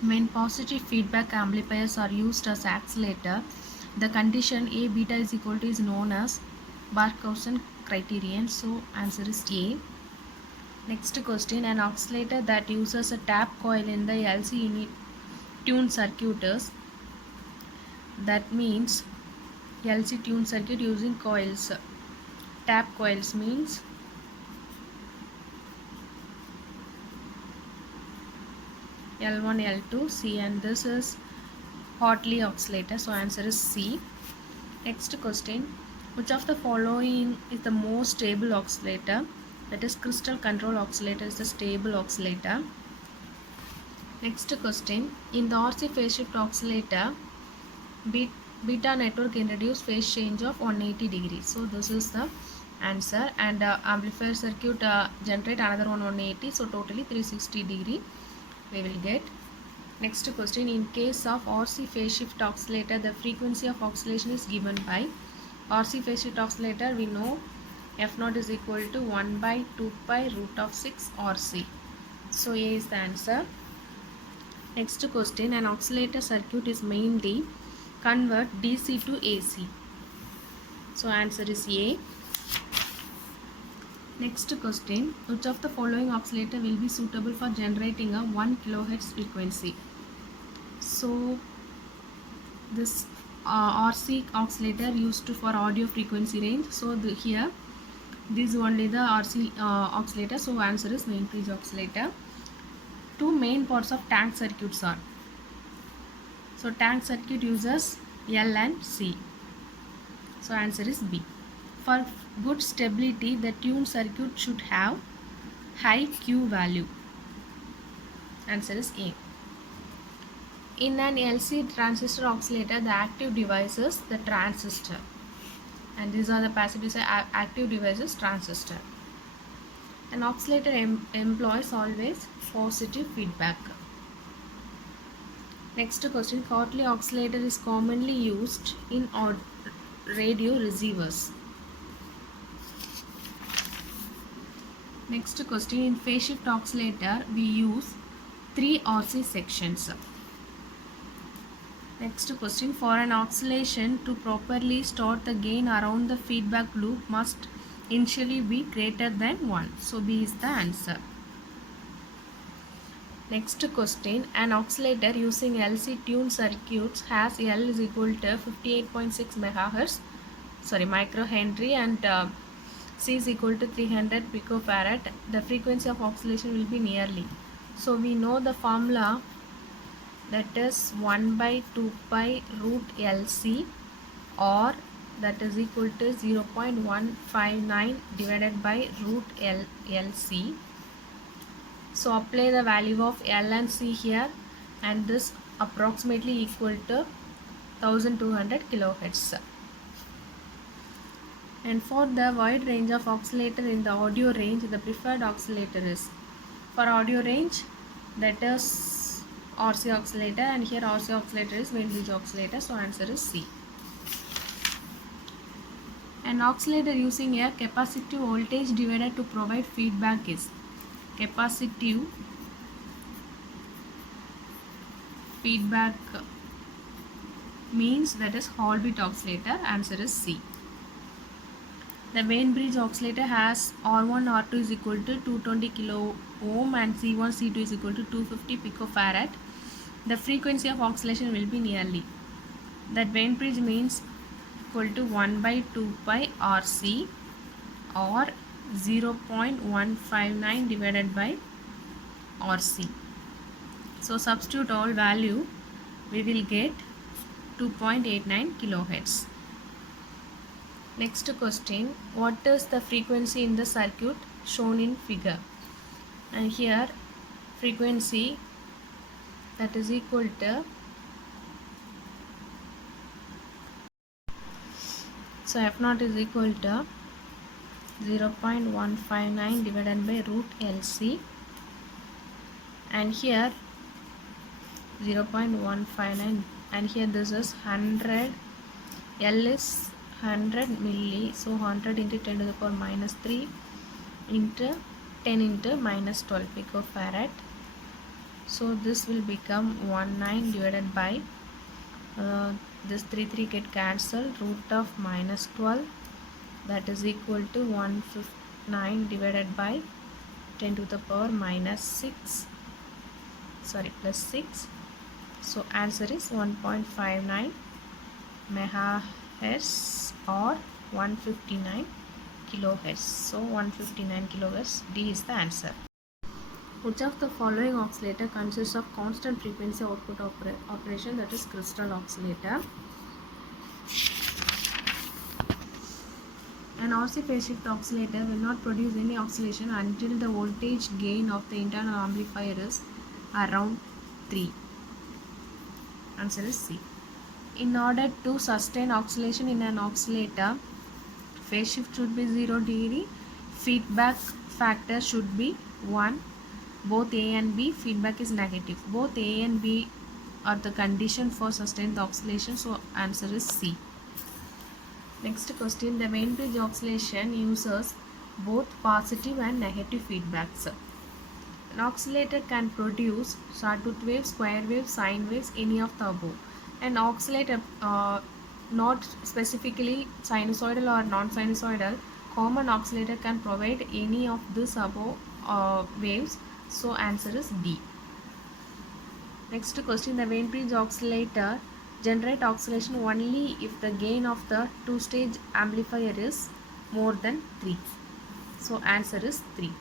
When positive feedback amplifiers are used as accelerator, the condition A beta is equal to is known as Barkhausen criterion. So answer is A. Next question, an oscillator that uses a tap coil in the LC unit tuned circuit is, that means LC tuned circuit using coils. Tap coils means L1, L2, C, and this is Hartley oscillator. So answer is C. Next question, which of the following is the most stable oscillator? That is crystal control oscillator is the stable oscillator. Next question, in the RC phase shift oscillator, beta network introduce phase change of 180 degrees. So this is the answer, and amplifier circuit generate another 180, so totally 360 degree we will get. Next question, in case of RC phase shift oscillator, the frequency of oscillation is given by RC phase shift oscillator. We know F0 is equal to 1 by 2 pi root of 6 RC. So A is the answer. Next question, an oscillator circuit is mainly convert DC to AC. So answer is A. Next question, which of the following oscillator will be suitable for generating a 1 kHz frequency? So this RC oscillator used for audio frequency range. So here this is only the RC oscillator. So answer is main bridge oscillator. Two main parts of tank circuits are. So tank circuit uses L and C. So answer is B. For good stability, the tuned circuit should have high Q value. Answer is A. In an LC transistor oscillator, the active device is the transistor, and these are the passive active devices, transistor. An oscillator employs always positive feedback. Next question, Hartley oscillator is commonly used in radio receivers. Next question, in phase shift oscillator we use 3 RC sections. Next question, for an oscillation to properly start, the gain around the feedback loop must initially be greater than 1. So B is the answer. Next question, an oscillator using LC tuned circuits has L is equal to 58.6 microhenry and C is equal to 300 picofarad. The frequency of oscillation will be nearly. So we know the formula, that is 1 by 2 pi root LC, or that is equal to 0.159 divided by root LC. So apply the value of L and C here, and this approximately equal to 1200 kilohertz. And for the wide range of oscillator in the audio range, the preferred oscillator is, for audio range, that is RC oscillator, and here RC oscillator is main bridge oscillator. So answer is C. An oscillator using a capacitive voltage divider to provide feedback is, capacitive feedback means that is Hall-Bit oscillator. Answer is C. The Wien bridge oscillator has R1 R2 is equal to 220 kilo ohm and C1 C2 is equal to 250 picofarad. The frequency of oscillation will be nearly. That Wien bridge means equal to 1 by 2 pi RC, or 0.159 divided by RC. So substitute all value, we will get 2.89 kilohertz. Next question, what is the frequency in the circuit shown in figure? And here frequency, that is equal to, so F0 is equal to 0.159 divided by root LC, and here 0.159, and here this is 100, L is 100 milli, so 100 into 10 to the power minus 3 into 10 into minus 12 picofarad. So this will become 19 divided by this 3 get cancelled, root of minus 12, that is equal to 159 divided by 10 to the power minus 6, sorry, plus 6. So answer is 1.59 megahertz or 159 kilohertz. So 159 kilohertz, D is the answer. Which of the following oscillator consists of constant frequency output operation, that is crystal oscillator? An RC phase shift oscillator will not produce any oscillation until the voltage gain of the internal amplifier is around 3. Answer is C. In order to sustain oscillation in an oscillator, phase shift should be 0 degree, feedback factor should be 1, both A and B, feedback is negative. Both A and B are the condition for sustained oscillation, so answer is C. Next question, the Wien bridge oscillation uses both positive and negative feedbacks. An oscillator can produce sawtooth wave, square wave, sine waves, any of the above. An oscillator not specifically sinusoidal or non-sinusoidal, common oscillator can provide any of these above waves, so answer is D. Next question, the Wien bridge oscillator generate oscillation only if the gain of the two-stage amplifier is more than 3. So answer is 3.